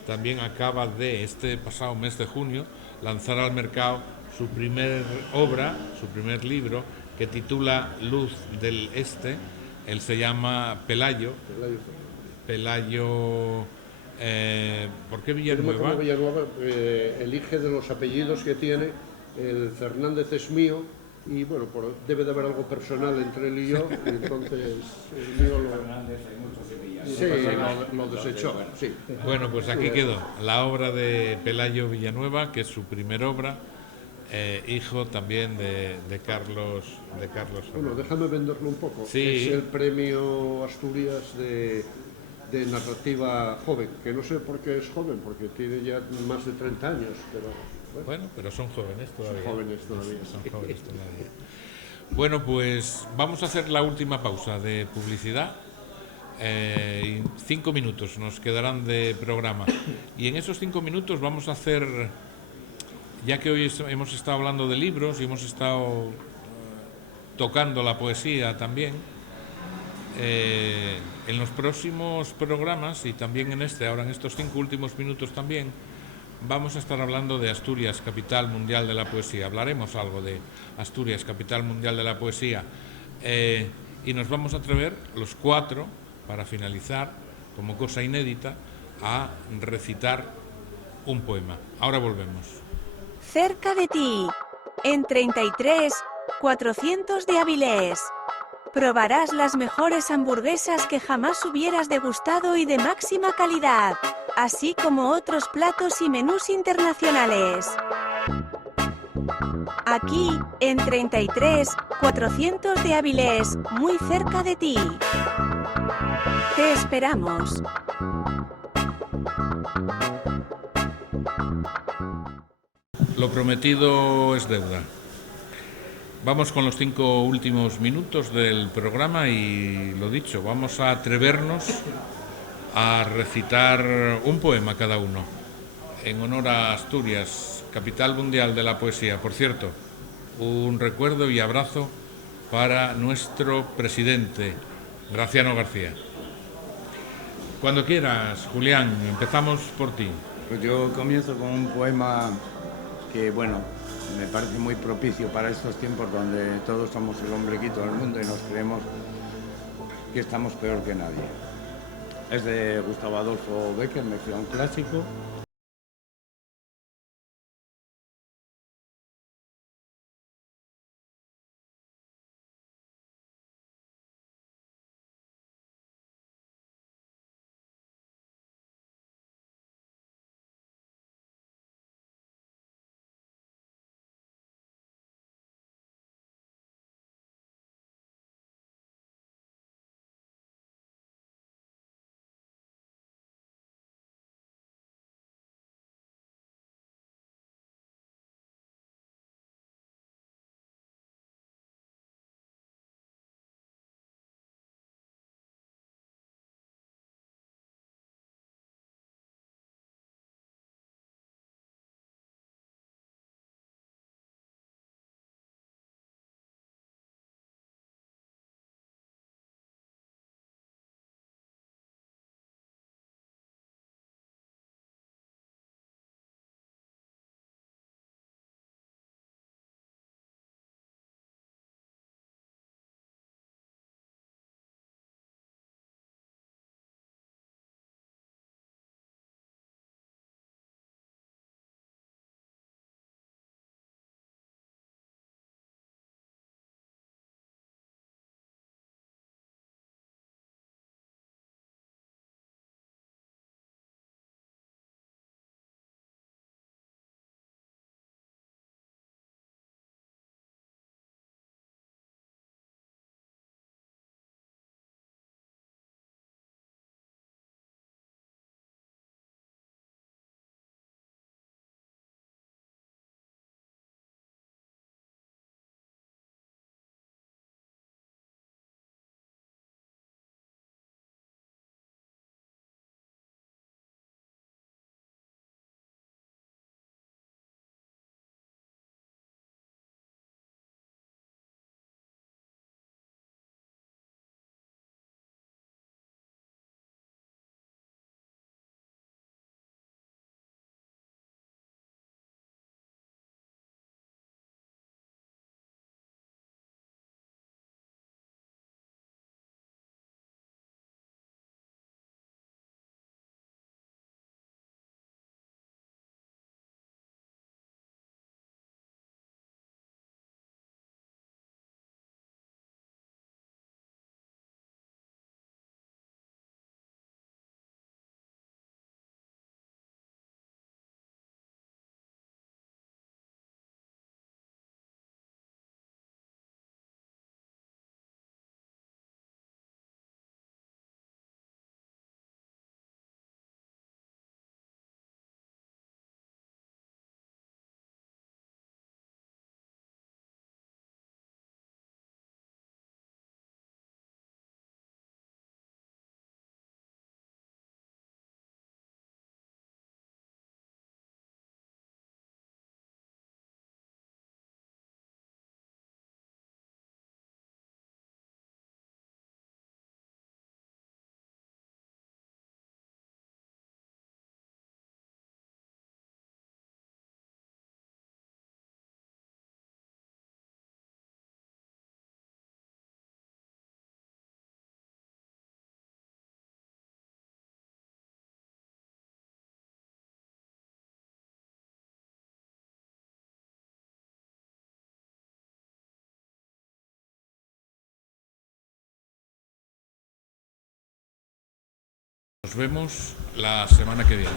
también acaba de, este pasado mes de junio, lanzar al mercado su primer obra, su primer libro, que titula Luz del Este. Él se llama Pelayo. Pelayo... ¿por qué Villanueva? Como Villanueva elige de los apellidos que tiene, el Fernández es mío, y bueno, debe de haber algo personal entre él y yo, y entonces el mío lo desechó. Sí. Bueno, pues aquí quedó la obra de Pelayo Villanueva, que es su primer obra, hijo también de Carlos Fernández. Bueno, déjame venderlo un poco. Sí. Es el premio Asturias de narrativa joven, que no sé por qué es joven, porque tiene ya más de 30 años, pero... Bueno, pero son jóvenes todavía. Son jóvenes todavía. Son jóvenes todavía. Bueno, pues vamos a hacer la última pausa de publicidad. 5 minutos nos quedarán de programa. Y en esos 5 minutos vamos a hacer, ya que hoy hemos estado hablando de libros y hemos estado tocando la poesía también, en los próximos programas y también en ahora en estos 5 últimos minutos también, vamos a estar hablando de Asturias, capital mundial de la poesía. Hablaremos algo de Asturias, capital mundial de la poesía. Y nos vamos a atrever, los 4, para finalizar, como cosa inédita, a recitar un poema. Ahora volvemos. Cerca de ti, en 33, 400 de Avilés. Probarás las mejores hamburguesas que jamás hubieras degustado y de máxima calidad, así como otros platos y menús internacionales. Aquí, en 33, 400 de Avilés, muy cerca de ti. Te esperamos. Lo prometido es deuda. Vamos con los 5 últimos minutos del programa y lo dicho, vamos a atrevernos a recitar un poema cada uno en honor a Asturias, capital mundial de la poesía. Por cierto, un recuerdo y abrazo para nuestro presidente, Graciano García. Cuando quieras, Julián, empezamos por ti. Pues yo comienzo con un poema que, bueno, me parece muy propicio para estos tiempos donde todos somos el hombrequito del mundo y nos creemos que estamos peor que nadie. Es de Gustavo Adolfo Bécquer, me queda un clásico. Nos vemos la semana que viene.